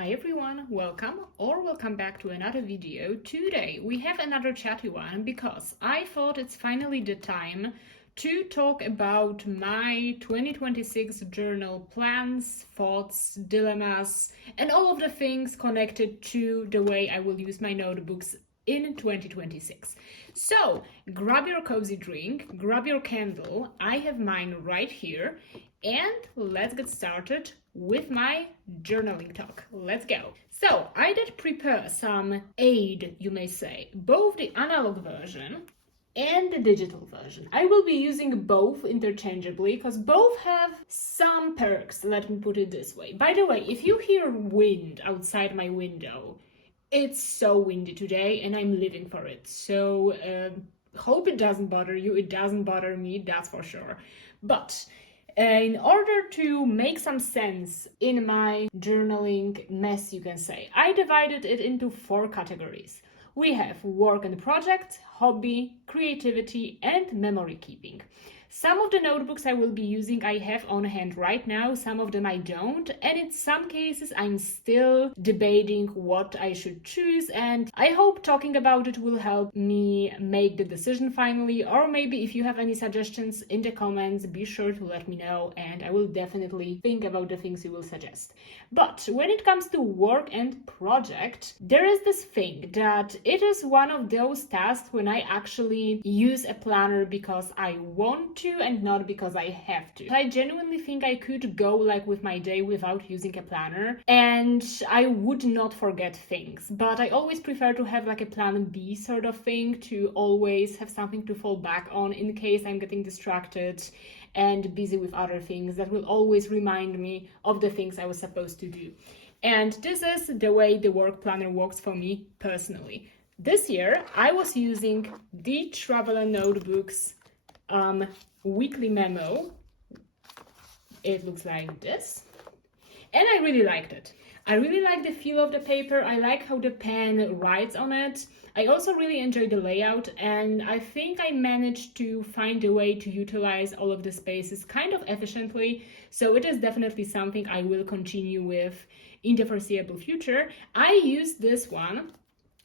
Hi everyone, welcome back to another video. Today we have another chatty one because I thought it's finally the time to talk about my 2026 journal plans, thoughts, dilemmas, and all of the things connected to the way I will use my notebooks in 2026. So grab your cozy drink, grab your candle, I have mine right here, and let's get started with my journaling talk. Let's go. So I did prepare some aid, you may say, both the analog version and the digital version. I will be using both interchangeably because both have some perks, let me put it this way. By the way, if you hear wind outside my window, it's so windy today and I'm living for it. So hope it doesn't bother you. It doesn't bother me, that's for sure. But in order to make some sense in my journaling mess, you can say, I divided it into 4 categories. We have work and project, hobby, creativity, and memory keeping. Some of the notebooks I will be using I have on hand right now, some of them I don't, and in some cases I'm still debating what I should choose, and I hope talking about it will help me make the decision finally, or maybe if you have any suggestions in the comments, be sure to let me know and I will definitely think about the things you will suggest. But when it comes to work and project, there is this thing that it is one of those tasks when I actually use a planner because I want to and not because I have to. I genuinely think I could go like with my day without using a planner and I would not forget things, but I always prefer to have like a plan B sort of thing, to always have something to fall back on in case I'm getting distracted and busy with other things that will always remind me of the things I was supposed to do. And this is the way the work planner works for me personally. This year I was using the Traveler Notebooks weekly memo. It looks like this, and I really liked it. I really like the feel of the paper. I like how the pen writes on it. I also really enjoy the layout, and I think I managed to find a way to utilize all of the spaces kind of efficiently, so it is definitely something I will continue with in the foreseeable future. I use this one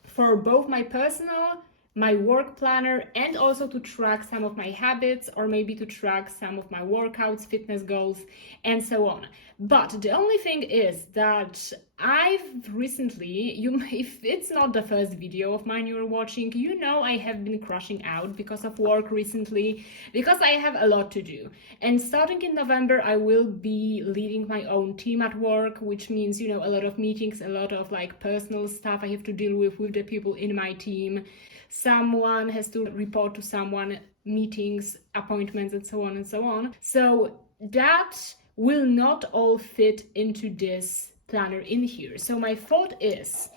for both my personal, my work planner, and also to track some of my habits, or maybe to track some of my workouts, fitness goals, and so on. But the only thing is that I've recently, if it's not the first video of mine you're watching, you know I have been crashing out because of work recently, because I have a lot to do. And starting in November, I will be leading my own team at work, which means, you know, a lot of meetings, a lot of like personal stuff I have to deal with the people in my team. Someone has to report to someone, meetings, appointments, and so on and so on. So that will not all fit into this planner in here. So my thought is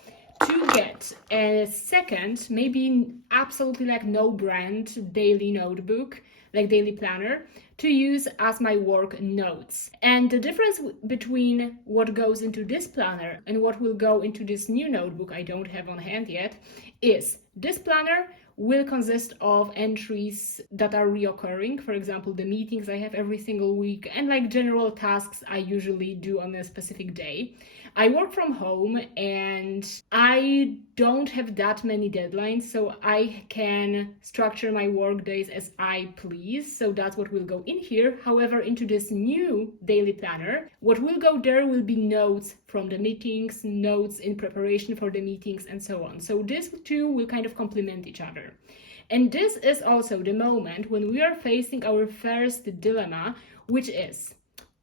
to get a second, maybe absolutely like no brand daily notebook, like daily planner, to use as my work notes. And the difference between what goes into this planner and what will go into this new notebook I don't have on hand yet is this planner will consist of entries that are reoccurring, for example, the meetings I have every single week and like general tasks I usually do on a specific day. I work from home and I don't have that many deadlines, so I can structure my work days as I please. So that's what will go in here. However, into this new daily planner, what will go there will be notes from the meetings, notes in preparation for the meetings, and so on. So these two will kind of complement each other. And this is also the moment when we are facing our first dilemma, which is,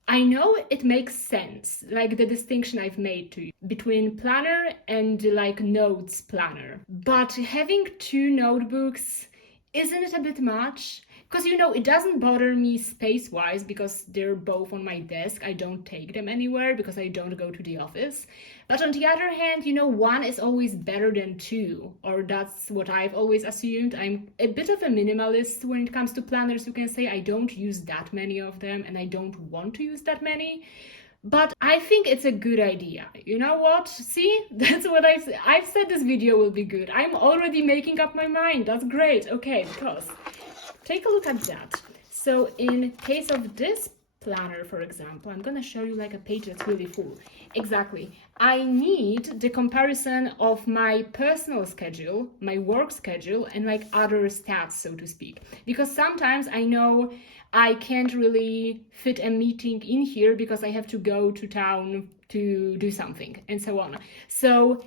I know it makes sense, like the distinction I've made to you between planner and like notes planner, but having 2 notebooks, isn't it a bit much? Because, you know, it doesn't bother me space-wise because they're both on my desk. I don't take them anywhere because I don't go to the office. But on the other hand, you know, 1 is always better than 2, or that's what I've always assumed. I'm a bit of a minimalist when it comes to planners, you can say. I don't use that many of them and I don't want to use that many. But I think it's a good idea. You know what? See, that's what I've said this video will be good. I'm already making up my mind. That's great. Okay, because take a look at that. So in case of this planner, for example, I'm gonna show you like a page that's really full. Exactly. I need the comparison of my personal schedule, my work schedule, and like other stats, so to speak. Because sometimes I know I can't really fit a meeting in here because I have to go to town to do something and so on. So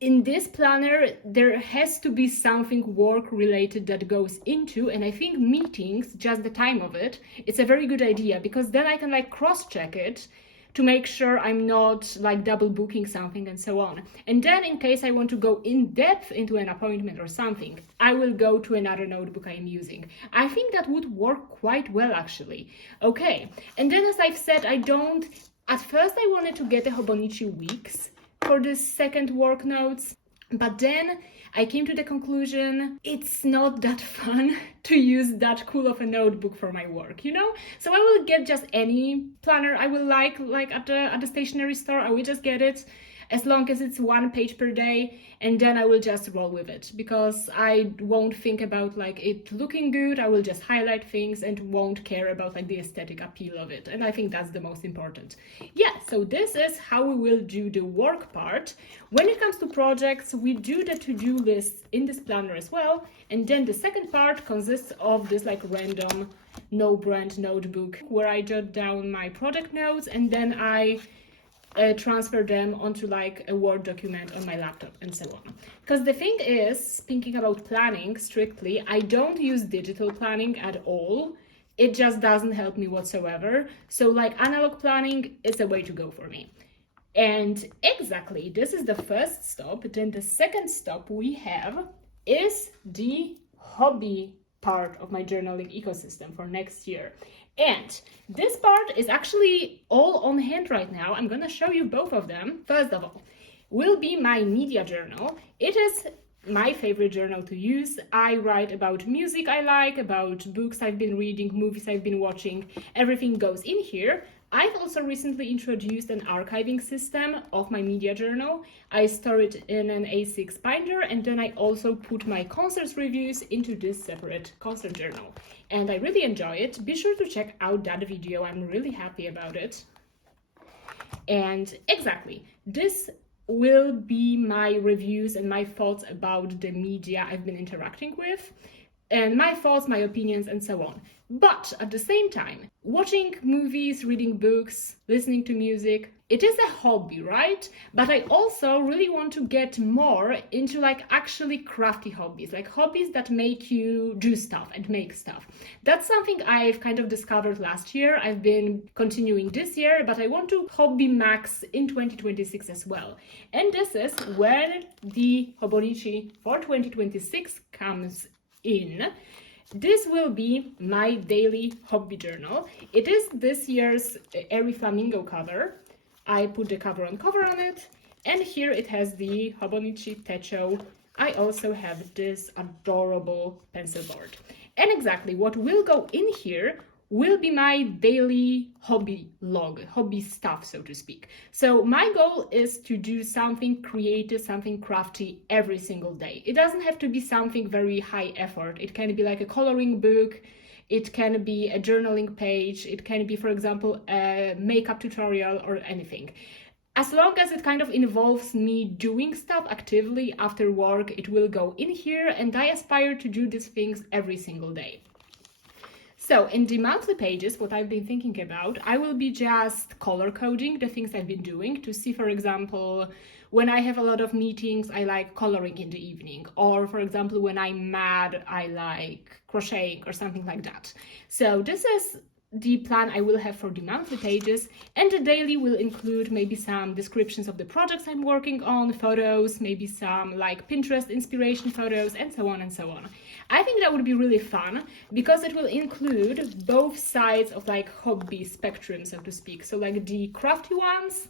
in this planner, there has to be something work related that goes into, and I think meetings, just the time of it, it's a very good idea because then I can like cross-check it to make sure I'm not like double booking something and so on. And then in case I want to go in depth into an appointment or something, I will go to another notebook I'm using. I think that would work quite well actually. Okay, and then as I've said, at first I wanted to get the hobonichi weeks for the second work notes, but then I came to the conclusion it's not that fun to use that cool of a notebook for my work, you know? So I will get just any planner I will like at the stationery store. I will just get it as long as it's 1 page per day, and then I will just roll with it because I won't think about like it looking good. I will just highlight things and won't care about like the aesthetic appeal of it, and I think that's the most important. Yeah, so this is how we will do the work part. When it comes to projects, we do the to-do list in this planner as well, and then the second part consists of this like random no brand notebook where I jot down my project notes and then I transfer them onto like a Word document on my laptop and so on. Because the thing is, thinking about planning strictly, I don't use digital planning at all. It just doesn't help me whatsoever. So like analog planning is a way to go for me. And exactly, this is the first stop. Then the second stop we have is the hobby part of my journaling ecosystem for next year. And this part is actually all on hand right now. I'm gonna show you both of them. First of all, will be my media journal. It is my favorite journal to use. I write about music I like, about books I've been reading, movies I've been watching. Everything goes in here. I've also recently introduced an archiving system of my media journal. I store it in an A6 binder, and then I also put my concerts reviews into this separate concert journal. And I really enjoy it. Be sure to check out that video. I'm really happy about it. And exactly, this will be my reviews and my thoughts about the media I've been interacting with, and my thoughts, my opinions, and so on. But at the same time, watching movies, reading books, listening to music, it is a hobby, right? But I also really want to get more into like actually crafty hobbies, like hobbies that make you do stuff and make stuff. That's something I've kind of discovered last year. I've been continuing this year, but I want to hobby max in 2026 as well. And this is where the hobonichi for 2026 comes in. This will be my daily hobby journal. It is this year's Airy Flamingo cover. I put the cover on it, and here it has the hobonichi techo. I also have this adorable pencil board. And exactly what will go in here will be my daily hobby log, hobby stuff, so to speak. So my goal is to do something creative, something crafty every single day. It doesn't have to be something very high effort. It can be like a coloring book, it can be a journaling page, it can be, for example, a makeup tutorial or anything. As long as it kind of involves me doing stuff actively after work, it will go in here, and I aspire to do these things every single day. So in the monthly pages, what I've been thinking about, I will be just color coding the things I've been doing to see, for example, when I have a lot of meetings, I like coloring in the evening. Or for example, when I'm mad, I like crocheting or something like that. So this is the plan I will have for the monthly pages, and the daily will include maybe some descriptions of the projects I'm working on, photos, maybe some like Pinterest inspiration photos, and so on and so on. I think that would be really fun because it will include both sides of like hobby spectrum, so to speak. So like the crafty ones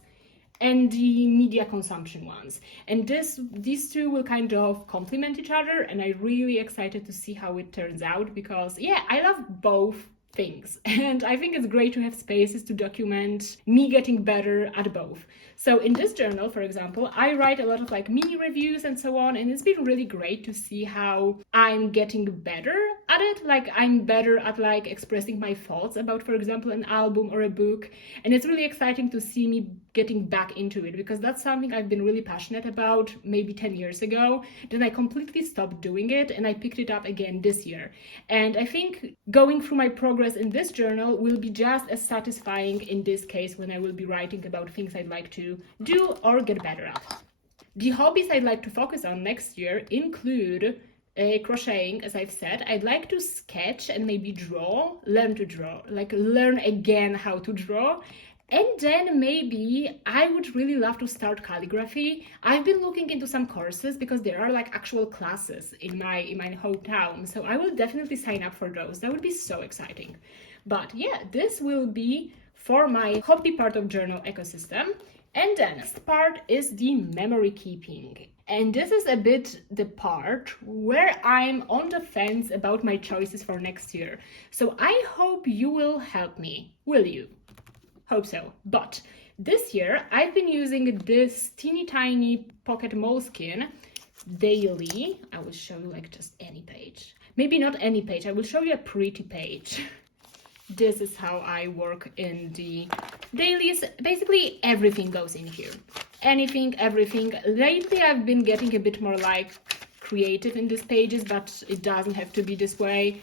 and the media consumption ones. And these two will kind of complement each other, and I'm really excited to see how it turns out because yeah, I love both things. And I think it's great to have spaces to document me getting better at both. So in this journal, for example, I write a lot of like mini reviews and so on, and it's been really great to see how I'm getting better at it. Like I'm better at like expressing my thoughts about, for example, an album or a book. And it's really exciting to see me getting back into it, because that's something I've been really passionate about maybe 10 years ago. Then I completely stopped doing it and I picked it up again this year. And I think going through my progress in this journal will be just as satisfying in this case when I will be writing about things I'd like to do or get better at. The hobbies I'd like to focus on next year include crocheting, as I've said. I'd like to sketch and maybe draw, learn to draw, like learn again how to draw. And then maybe I would really love to start calligraphy. I've been looking into some courses because there are like actual classes in my hometown. So I will definitely sign up for those. That would be so exciting. But yeah, this will be for my hobby part of journal ecosystem. And then next part is the memory keeping. And this is a bit the part where I'm on the fence about my choices for next year. So I hope you will help me. Will you? Hope so. But this year I've been using this teeny tiny pocket Moleskine daily. I will show you like just any page. Maybe not any page. I will show you a pretty page. This is how I work in the dailies. Basically everything goes in here. Anything, everything. Lately I've been getting a bit more like creative in these pages, but it doesn't have to be this way.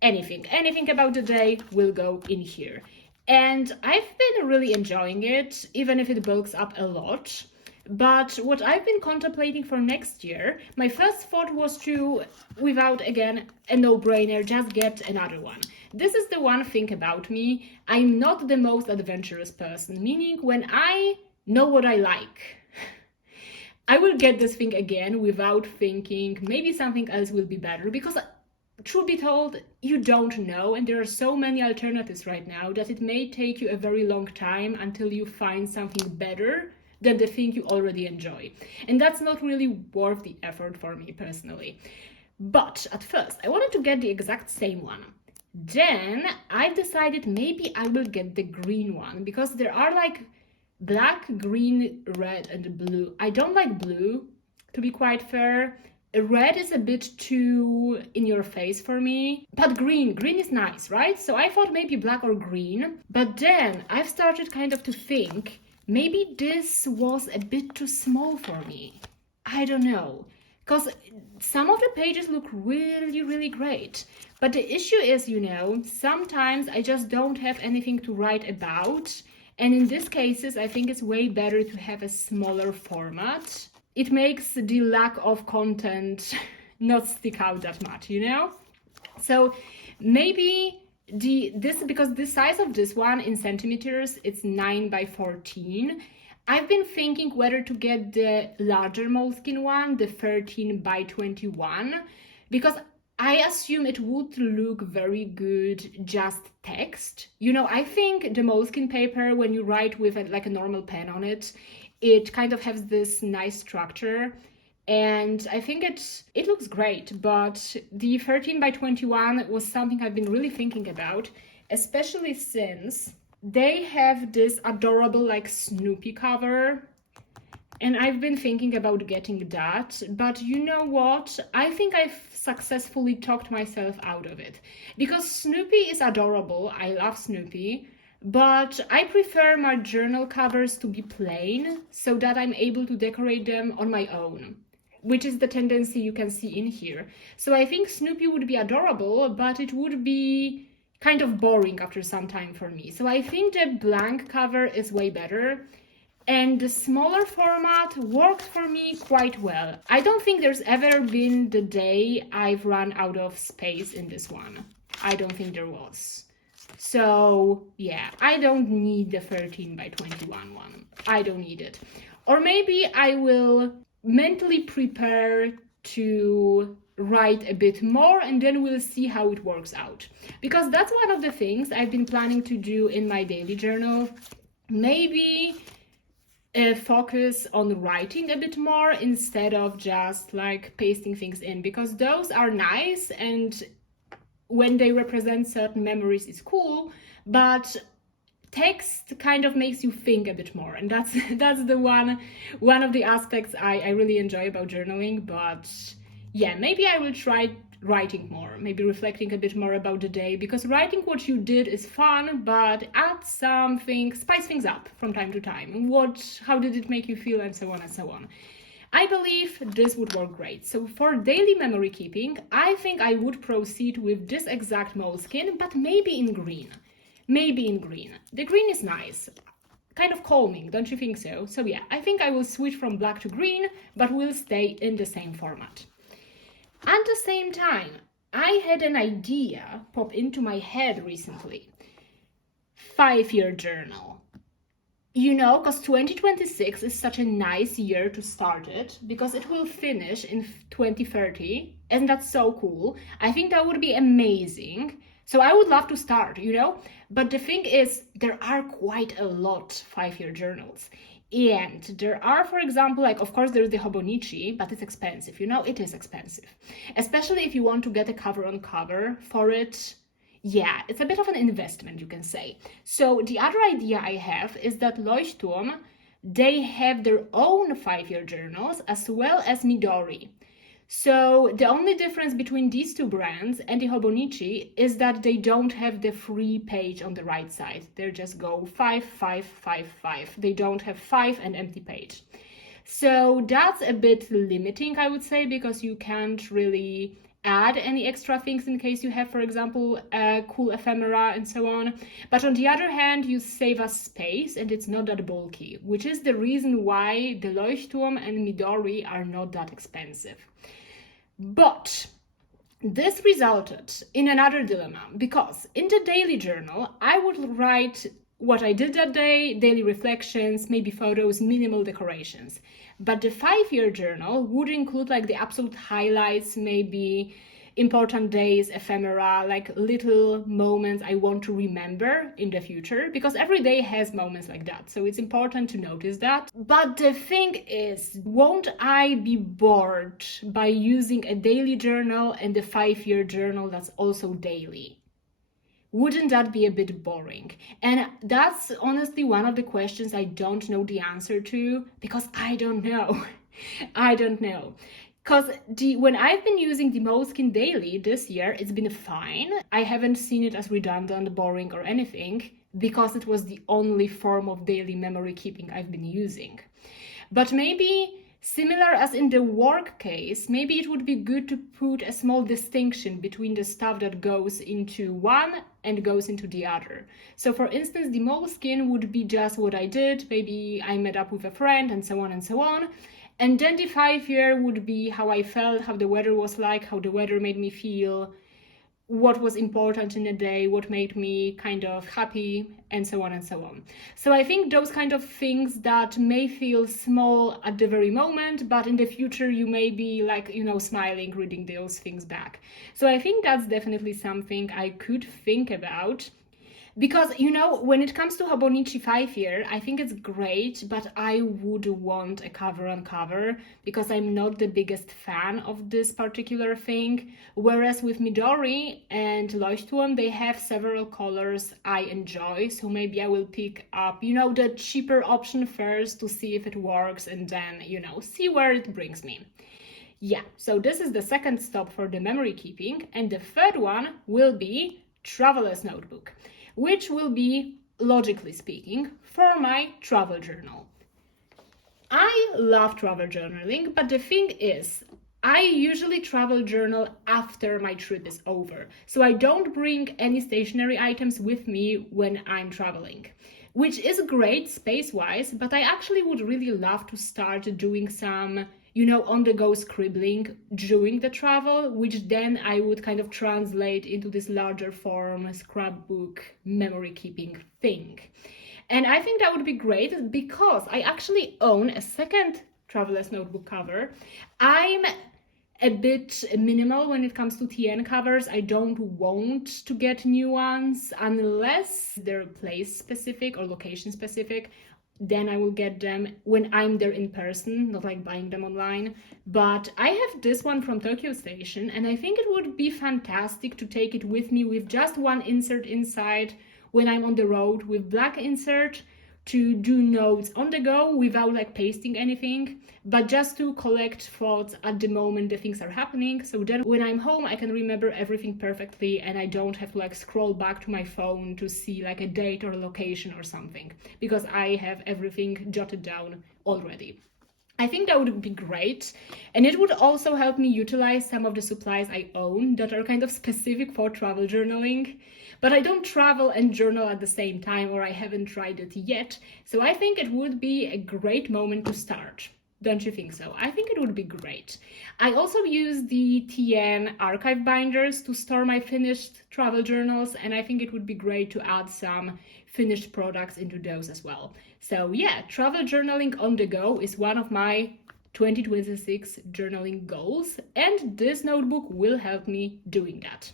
Anything about the day will go in here. And I've been really enjoying it, even if it bulks up a lot. But what I've been contemplating for next year, my first thought was to, without, again, a no-brainer, just get another one. This is the one thing about me. I'm not the most adventurous person, meaning when I know what I like, I will get this thing again without thinking maybe something else will be better, because truth be told, you don't know, and there are so many alternatives right now that it may take you a very long time until you find something better than the thing you already enjoy. And that's not really worth the effort for me personally. But at first, I wanted to get the exact same one. Then I decided maybe I will get the green one, because there are like black, green, red, and blue. I don't like blue, to be quite fair. Red is a bit too in your face for me, but green is nice, right? So I thought maybe black or green, but then I've started kind of to think maybe this was a bit too small for me. I don't know, because some of the pages look really, really great. But the issue is, you know, sometimes I just don't have anything to write about. And in these cases, I think it's way better to have a smaller format. It makes the lack of content not stick out that much, you know? So maybe because the size of this one in centimeters, it's 9 by 14. I've been thinking whether to get the larger Moleskine one, the 13 by 21, because I assume it would look very good just text. You know, I think the Moleskine paper, when you write with like a normal pen on it, it kind of has this nice structure, and I think it looks great. But the 13 by 21 was something I've been really thinking about, especially since they have this adorable like Snoopy cover, and I've been thinking about getting that. But you know what? I think I've successfully talked myself out of it, because Snoopy is adorable. I love Snoopy. But I prefer my journal covers to be plain so that I'm able to decorate them on my own, which is the tendency you can see in here. So I think Snoopy would be adorable, but it would be kind of boring after some time for me. So I think the blank cover is way better. And the smaller format worked for me quite well. I don't think there's ever been the day I've run out of space in this one. I don't think there was. So yeah, I don't need the 13 by 21 one. I don't need it. Or maybe I will mentally prepare to write a bit more, and then we'll see how it works out. Because that's one of the things I've been planning to do in my daily journal. Maybe focus on writing a bit more instead of just like pasting things in, because those are nice, and when they represent certain memories is cool, but text kind of makes you think a bit more, and that's the one of the aspects I really enjoy about journaling. But yeah, maybe I will try writing more, maybe reflecting a bit more about the day, because writing what you did is fun, but add something, spice things up from time to time. How did it make you feel, and so on and so on. I believe this would work great. So for daily memory keeping, I think I would proceed with this exact moleskin, but maybe in green. Maybe in green. The green is nice, kind of calming, don't you think so? So yeah, I think I will switch from black to green, but will stay in the same format. At the same time, I had an idea pop into my head recently. 5-year journal. You know, because 2026 is such a nice year to start it, because it will finish in 2030, and that's so cool. I think that would be amazing. So I would love to start, you know? But the thing is, there are quite a lot 5-year journals. And there are, for example, like, of course, there's the hobonichi, but it's expensive, you know? It is expensive. Especially if you want to get a cover on cover for it. Yeah, it's a bit of an investment, you can say. So the other idea I have is that Leuchtturm, they have their own 5-year journals as well as Midori. So the only difference between these two brands and the hobonichi is that they don't have the free page on the right side. They just go 5, 5, 5, 5. They don't have 5 and empty page. So that's a bit limiting, I would say, because you can't really add any extra things in case you have, for example, a cool ephemera and so on. But on the other hand, you save us space and it's not that bulky, which is the reason why the Leuchtturm and Midori are not that expensive. But this resulted in another dilemma, because in the daily journal, I would write what I did that day, daily reflections, maybe photos, minimal decorations. But the 5-year journal would include like the absolute highlights, maybe important days, ephemera, like little moments I want to remember in the future, because every day has moments like that. So it's important to notice that. But the thing is, won't I be bored by using a daily journal and the 5-year journal that's also daily? Wouldn't that be a bit boring? And that's honestly one of the questions I don't know the answer to, because I don't know. I don't know. Because when I've been using the Moleskine daily this year, it's been fine. I haven't seen it as redundant, boring, or anything, because it was the only form of daily memory keeping I've been using. But maybe, similar as in the work case, maybe it would be good to put a small distinction between the stuff that goes into one and goes into the other. So for instance, the Moleskine would be just what I did, maybe I met up with a friend and so on and so on. And then the 5-year would be how I felt, how the weather was like, how the weather made me feel, what was important in a day, what made me kind of happy, and so on and so on. So I think those kind of things that may feel small at the very moment, but in the future you may be like, you know, smiling, reading those things back. So I think that's definitely something I could think about. Because, you know, when it comes to hobonichi 5-year, I think it's great, but I would want a cover on cover because I'm not the biggest fan of this particular thing. Whereas with Midori and Leuchtturm, they have several colors I enjoy. So maybe I will pick up, you know, the cheaper option first to see if it works and then, you know, see where it brings me. Yeah, so this is the second stop for the memory keeping. And the third one will be Traveler's Notebook, which will be, logically speaking, for my travel journal. I love travel journaling, but the thing is, I usually travel journal after my trip is over. So I don't bring any stationery items with me when I'm traveling, which is great space-wise, but I actually would really love to start doing some, you know, on-the-go scribbling during the travel, which then I would kind of translate into this larger form scrapbook memory keeping thing. And I think that would be great because I actually own a second Traveler's Notebook cover. I'm a bit minimal when it comes to TN covers. I don't want to get new ones unless they're place specific or location specific. then I will get them when I'm there in person, not like buying them online. But I have this one from Tokyo Station, and I think it would be fantastic to take it with me with just one insert inside when I'm on the road, with black insert, to do notes on the go without like pasting anything, but just to collect thoughts at the moment the things are happening. So then when I'm home, I can remember everything perfectly and I don't have to like scroll back to my phone to see like a date or a location or something, because I have everything jotted down already. I think that would be great, and it would also help me utilize some of the supplies I own that are kind of specific for travel journaling. But I don't travel and journal at the same time, or I haven't tried it yet, so I think it would be a great moment to start. Don't you think so? I think it would be great. I also use the TN archive binders to store my finished travel journals, and I think it would be great to add some finished products into those as well. So yeah, travel journaling on the go is one of my 2026 journaling goals, and this notebook will help me doing that.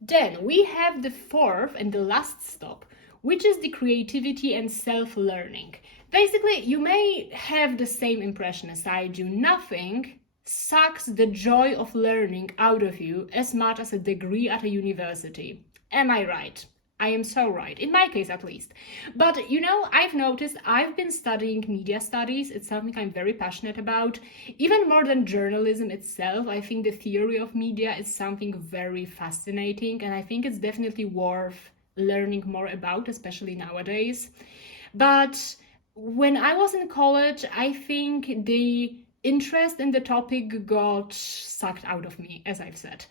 Then we have the fourth and the last stop, which is the creativity and self-learning. Basically, you may have the same impression as I do. Nothing sucks the joy of learning out of you as much as a degree at a university. Am I right? I am so right, in my case at least. But you know, I've noticed I've been studying media studies. It's something I'm very passionate about. Even more than journalism itself, I think the theory of media is something very fascinating, and I think it's definitely worth learning more about, especially nowadays. But when I was in college, I think the interest in the topic got sucked out of me, as I've said.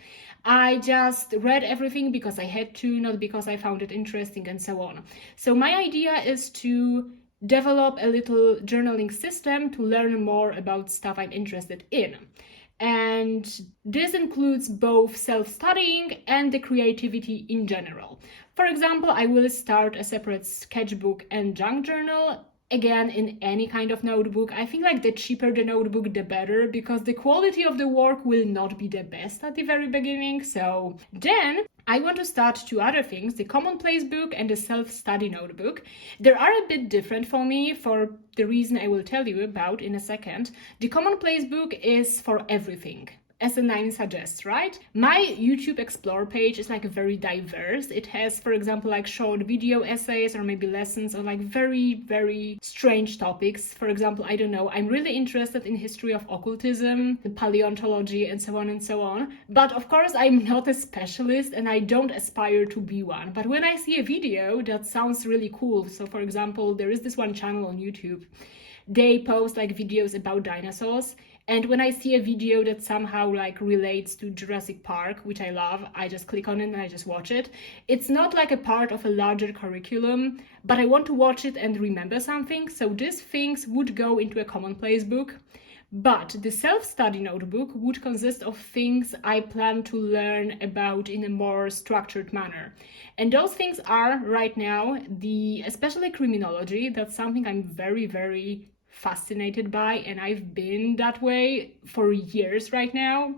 I just read everything because I had to, not because I found it interesting and so on. So my idea is to develop a little journaling system to learn more about stuff I'm interested in. And this includes both self-studying and the creativity in general. For example, I will start a separate sketchbook and junk journal. Again, in any kind of notebook. I think like the cheaper the notebook, the better, because the quality of the work will not be the best at the very beginning. So then I want to start two other things, the commonplace book and the self-study notebook. They are a bit different for me for the reason I will tell you about in a second. The commonplace book is for everything, as the name suggests, right? My YouTube Explore page is like very diverse. It has, for example, like short video essays or maybe lessons on like very, very strange topics. For example, I don't know, I'm really interested in history of occultism, paleontology, and so on and so on. But of course, I'm not a specialist and I don't aspire to be one. But when I see a video that sounds really cool, so for example, there is this one channel on YouTube, they post like videos about dinosaurs. And when I see a video that somehow like relates to Jurassic Park, which I love, I just click on it and I just watch it. It's not like a part of a larger curriculum, but I want to watch it and remember something. So these things would go into a commonplace book. But the self-study notebook would consist of things I plan to learn about in a more structured manner. And those things are right now especially criminology. That's something I'm very, very fascinated by, and I've been that way for years right now.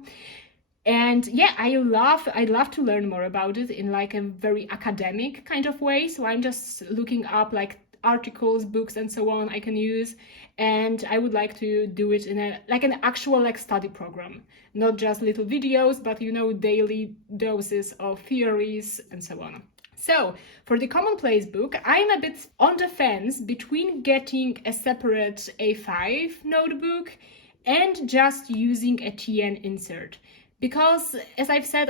And yeah, I'd love to learn more about it in like a very academic kind of way. So I'm just looking up like articles, books, and so on I can use, and I would like to do it in an actual like study program, not just little videos, but you know, daily doses of theories and so on. So for the commonplace book, I'm a bit on the fence between getting a separate A5 notebook and just using a TN insert. Because as I've said,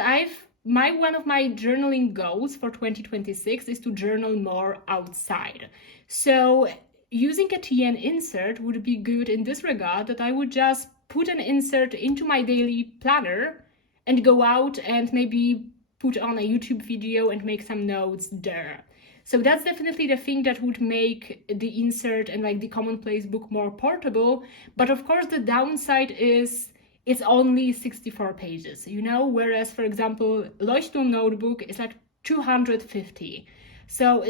one of my journaling goals for 2026 is to journal more outside. So using a TN insert would be good in this regard, that I would just put an insert into my daily planner and go out and maybe put on a YouTube video and make some notes there. So that's definitely the thing that would make the insert and like the commonplace book more portable. But of course, the downside is it's only 64 pages, you know, whereas, for example, Leuchtturm notebook is like 250. So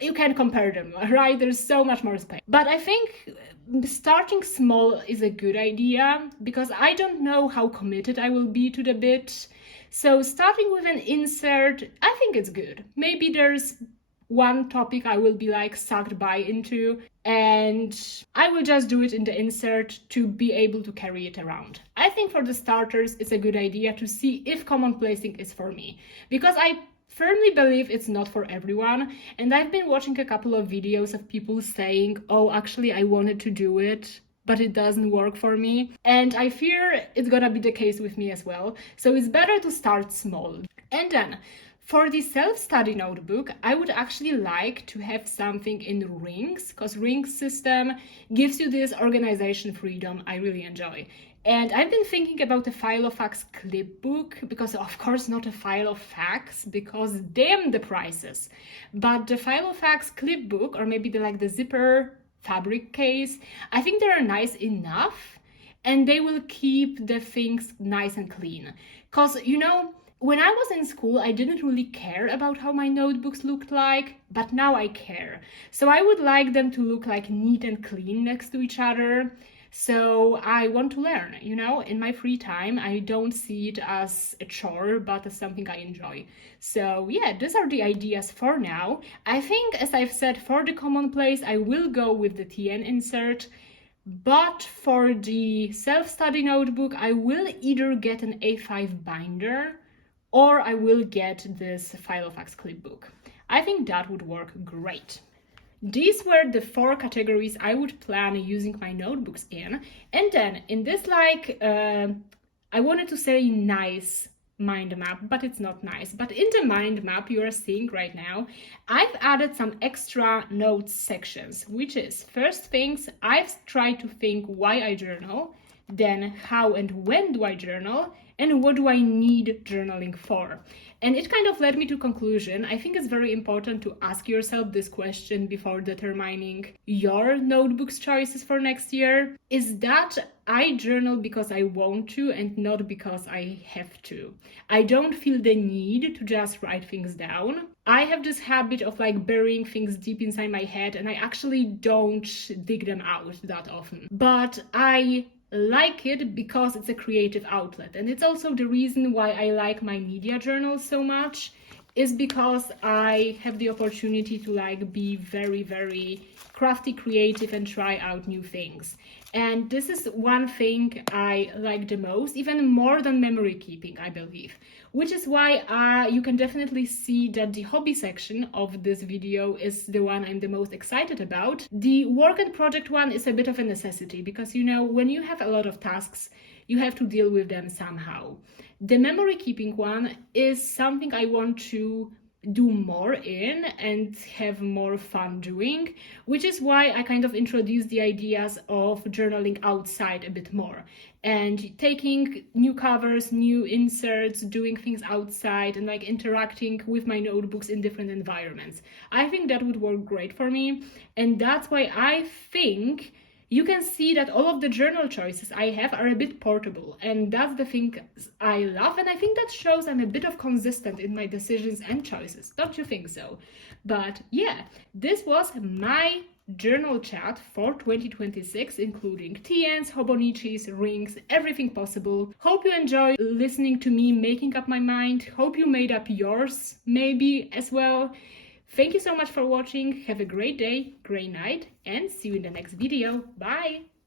you can compare them, right? There's so much more space. But I think starting small is a good idea, because I don't know how committed I will be to the bit. So starting with an insert, I think it's good. Maybe there's one topic I will be like sucked by into, and I will just do it in the insert to be able to carry it around. I think for the starters, it's a good idea to see if common placing is for me, because I firmly believe it's not for everyone, and I've been watching a couple of videos of people saying, oh, actually I wanted to do it, but it doesn't work for me, and I fear it's gonna be the case with me as well, so it's better to start small. And then, for the self-study notebook, I would actually like to have something in rings, because rings system gives you this organization freedom I really enjoy. And I've been thinking about the Filofax clipbook, because of course not a Filofax, because damn the prices. But the Filofax clipbook, or maybe the zipper fabric case, I think they are nice enough, and they will keep the things nice and clean. Because, you know, when I was in school, I didn't really care about how my notebooks looked like, but now I care. So I would like them to look like neat and clean next to each other. So I want to learn, you know, in my free time. I don't see it as a chore, but as something I enjoy. So yeah, these are the ideas for now. I think, as I've said, for the commonplace, I will go with the TN insert. But for the self-study notebook, I will either get an A5 binder or I will get this Filofax clipbook. I think that would work great. These were the 4 categories I would plan using my notebooks in. And then in this I wanted to say nice mind map, but it's not nice. But in the mind map you are seeing right now, I've added some extra notes sections, which is, first things, I've tried to think why I journal, then how and when do I journal, and what do I need journaling for? And it kind of led me to conclusion. I think it's very important to ask yourself this question before determining your notebook's choices for next year. Is that I journal because I want to and not because I have to? I don't feel the need to just write things down. I have this habit of burying things deep inside my head, and I actually don't dig them out that often. But I like it because it's a creative outlet, and it's also the reason why I like my media journals so much, is because I have the opportunity to be very, very crafty, creative, and try out new things. And this is one thing I like the most, even more than memory keeping, I believe. Which is why you can definitely see that the hobby section of this video is the one I'm the most excited about. The work and project one is a bit of a necessity because, you know, when you have a lot of tasks, you have to deal with them somehow. The memory keeping one is something I want to do more in and have more fun doing, which is why I kind of introduced the ideas of journaling outside a bit more and taking new covers, new inserts, doing things outside, and interacting with my notebooks in different environments. I think that would work great for me, and that's why I think you can see that all of the journal choices I have are a bit portable, and that's the thing I love, and I think that shows I'm a bit of consistent in my decisions and choices. Don't you think so? But yeah, this was my journal chat for 2026, including TNs, hobonichis, rings, everything possible. Hope you enjoy listening to me making up my mind. Hope you made up yours maybe as well. Thank you so much for watching. Have a great day, great night, and see you in the next video. Bye!